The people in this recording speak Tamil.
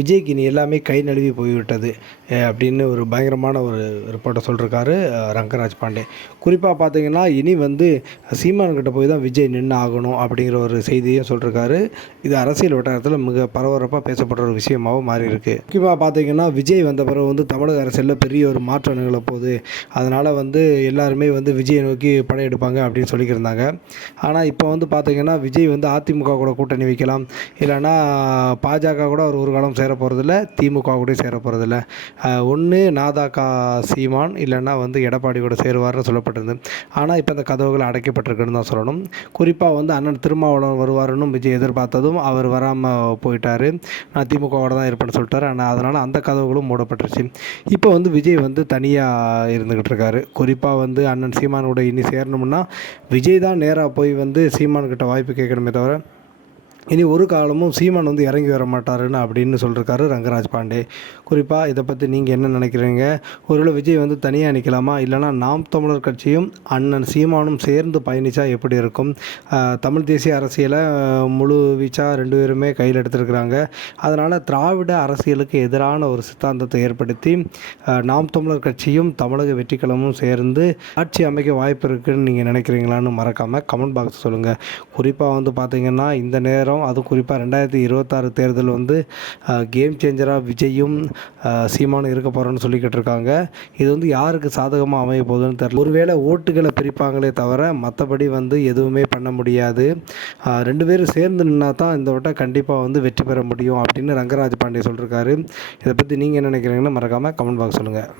விஜய்க்கு இனி எல்லாமே கை நழுவி போய்விட்டது அப்படின்னு ஒரு பயங்கரமான ஒரு ரிப்போர்ட்டை சொல்லியிருக்காரு ரங்கராஜ் பாண்டே. குறிப்பாக பார்த்தீங்கன்னா இனி வந்து சீமான்கிட்ட போய் தான் விஜய் நின்று ஆகணும் அப்படிங்கிற ஒரு செய்தியும் சொல்லியிருக்காரு. இது அரசியல் வட்டாரத்தில் மிக பரபரப்பாக பேசப்படுற ஒரு விஷயமாகவும் மாறி இருக்கு. முக்கியமாக பார்த்தீங்கன்னா விஜய் வந்த பிறகு வந்து தமிழக அரசியலில் பெரிய ஒரு மாற்றம் நிகழ போகுது. அதனால் வந்து எல்லாருமே வந்து விஜயை நோக்கி படையெடுப்பாங்க அப்படின்னு சொல்லிக்கிருந்தாங்க. ஆனால் இப்போ வந்து பார்த்தீங்கன்னா விஜய் வந்து அதிமுக கூட கூட்டணி வைக்கலாம், இல்லைன்னா பாஜக கூட ஒரு காலம் சேர போகிறதில்ல, திமுக கூட சேர போகிறதில்ல. ஒன்று நாதாக்கா சீமான், இல்லைன்னா வந்து எடப்பாடி கூட சேருவார்னு சொல்லப்பட்டிருந்தது. ஆனால் இப்போ அந்த கதவுகள் அடைக்கப்பட்டிருக்குன்னு தான் சொல்லணும். குறிப்பாக வந்து அண்ணன் திருமாவளவன் வருவாருன்னு விஜய் எதிர்பார்த்ததும் அவர் வராமல் போயிட்டார். நான் திமுகவோட தான் இருப்பேன்னு சொல்லிட்டார். ஆனால் அதனால் அந்த கதவுகளும் மூடப்பட்டுருச்சு. இப்போ வந்து விஜய் வந்து தனியாக இருந்துக்கிட்டு இருக்காரு. குறிப்பாக வந்து அண்ணன் சீமானோட இனி சேரணும்னா விஜய் தான் நேராக போய் வந்து சீமான்கிட்ட வாய்ப்பு கேட்கணுமே தவிர இனி ஒரு காலமும் சீமான் வந்து இறங்கி வர மாட்டாருன்னு அப்படின்னு சொல்லியிருக்காரு ரங்கராஜ் பாண்டே. குறிப்பாக இதை பற்றி நீங்கள் என்ன நினைக்கிறீங்க? ஒருவேளை விஜய் வந்து தனியாக நிற்கலாமா, இல்லைனா நாம் தமிழர் கட்சியும் அண்ணன் சீமானும் சேர்ந்து பயணித்தா எப்படி இருக்கும்? தமிழ் தேசிய அரசியலை முழு வீச்சாக ரெண்டு பேருமே கையில் எடுத்துருக்குறாங்க. அதனால் திராவிட அரசியலுக்கு எதிரான ஒரு சித்தாந்தத்தை ஏற்படுத்தி நாம் தமிழர் கட்சியும் தமிழக வெற்றிக்கழகமும் சேர்ந்து ஆட்சி அமைக்க வாய்ப்பு இருக்குதுன்னு நீங்கள் நினைக்கிறீங்களான்னு மறக்காமல் கமெண்ட் பாக்ஸ் சொல்லுங்கள். குறிப்பாக வந்து பார்த்திங்கன்னா இந்த நேரம் அதுவும் குறிப்பாக 2026 தேர்தல் வந்து கேம் சேஞ்சராக விஜயும் சீமானும் இருக்க போகிறோன்னு சொல்லிக்கிட்டு இருக்காங்க. இது வந்து யாருக்கு சாதகமாக அமைய போகுதுன்னு தெரியல. ஒருவேளை ஓட்டுகளை பிரிப்பாங்களே தவிர மற்றபடி வந்து எதுவுமே பண்ண முடியாது. ரெண்டு பேரும் சேர்ந்து நின்னா தான் இந்த வட்டம் கண்டிப்பாக வந்து வெற்றி பெற முடியும் அப்படின்னு ரங்கராஜ் பாண்டே சொல்லியிருக்காரு. இதை பற்றி நீங்கள் என்ன நினைக்கிறீங்கன்னு மறக்காமல் கமெண்ட் பாக்ஸ் சொல்லுங்கள்.